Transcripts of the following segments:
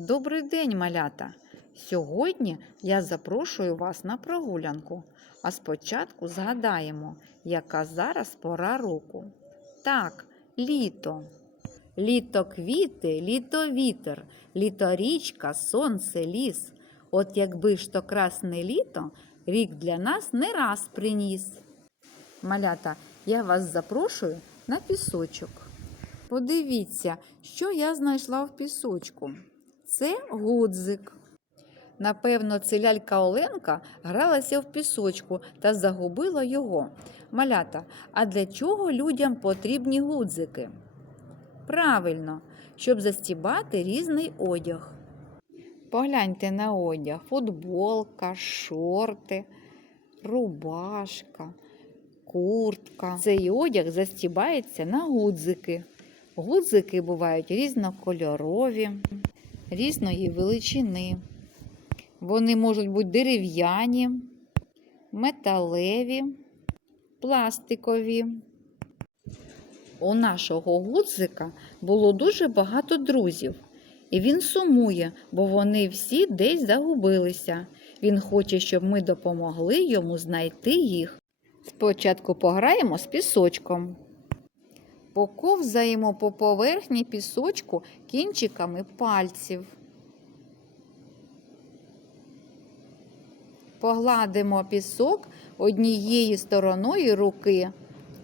Добрий день, малята! Сьогодні я запрошую вас на прогулянку. А спочатку згадаємо, яка зараз пора року. Так, літо. Літо квіти, літо вітер, літо річка, сонце, ліс. От якби ж то красне літо, рік для нас не раз приніс. Малята, я вас запрошую на пісочок. Подивіться, що я знайшла в пісочку. Це гудзик. Напевно, це лялька Оленка гралася в пісочку та загубила його. Малята, а для чого людям потрібні гудзики? Правильно, щоб застібати різний одяг. Погляньте на одяг: футболка, шорти, рубашка, куртка. Цей одяг застібається на гудзики. Гудзики бувають різнокольорові, різної величини. Вони можуть бути дерев'яні, металеві, пластикові. У нашого гудзика було дуже багато друзів, і він сумує, бо вони всі десь загубилися. Він хоче, щоб ми допомогли йому знайти їх. Спочатку пограємо з пісочком. Поковзаємо по поверхні пісочку кінчиками пальців. Погладимо пісок однією стороною руки,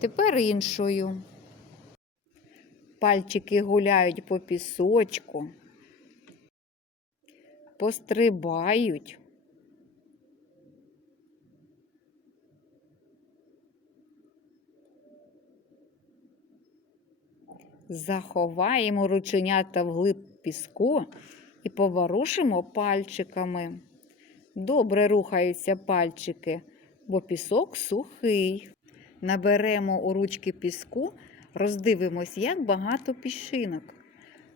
тепер іншою. Пальчики гуляють по пісочку, пострибають. Заховаємо рученята вглиб піску і поворушимо пальчиками. Добре рухаються пальчики, бо пісок сухий. Наберемо у ручки піску, роздивимось, як багато піщинок.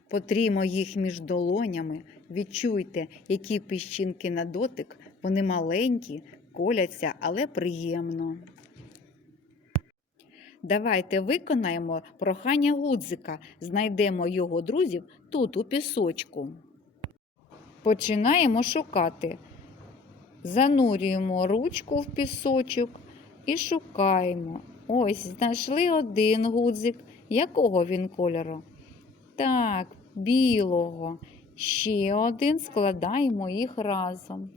Потрімо їх між долонями, відчуйте, які піщинки на дотик, вони маленькі, коляться, але приємно. Давайте виконаємо прохання гудзика, знайдемо його друзів тут, у пісочку. Починаємо шукати. Занурюємо ручку в пісочок і шукаємо. Ось, знайшли один гудзик. Якого він кольору? Так, білого. Ще один складаємо їх разом.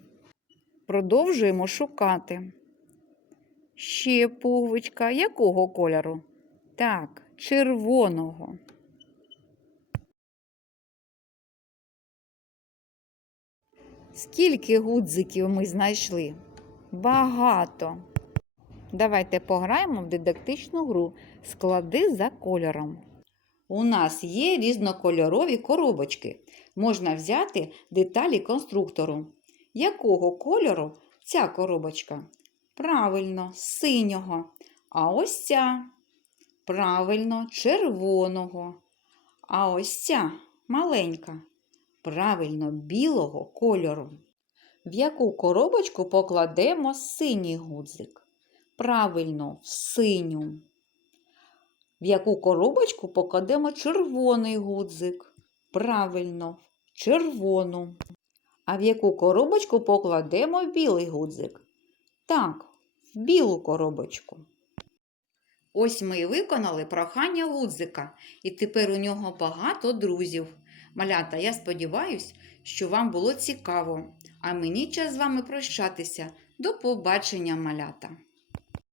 Продовжуємо шукати. Ще пуговичка якого кольору? Так, червоного. Скільки гудзиків ми знайшли? Багато. Давайте пограємо в дидактичну гру Склади за кольором. У нас є різнокольорові коробочки. Можна взяти деталі конструктору. Якого кольору ця коробочка? Правильно, синього. А ось ця. Правильно, червоного. А ось ця маленька. Правильно, білого кольору. В яку коробочку покладемо синій гудзик? Правильно, в синю. В яку коробочку покладемо червоний гудзик? Правильно, в червону. А в яку коробочку покладемо білий гудзик? Так, в білу коробочку. Ось ми і виконали прохання гудзика, і тепер у нього багато друзів. Малята, я сподіваюся, що вам було цікаво, а мені час з вами прощатися. До побачення, малята!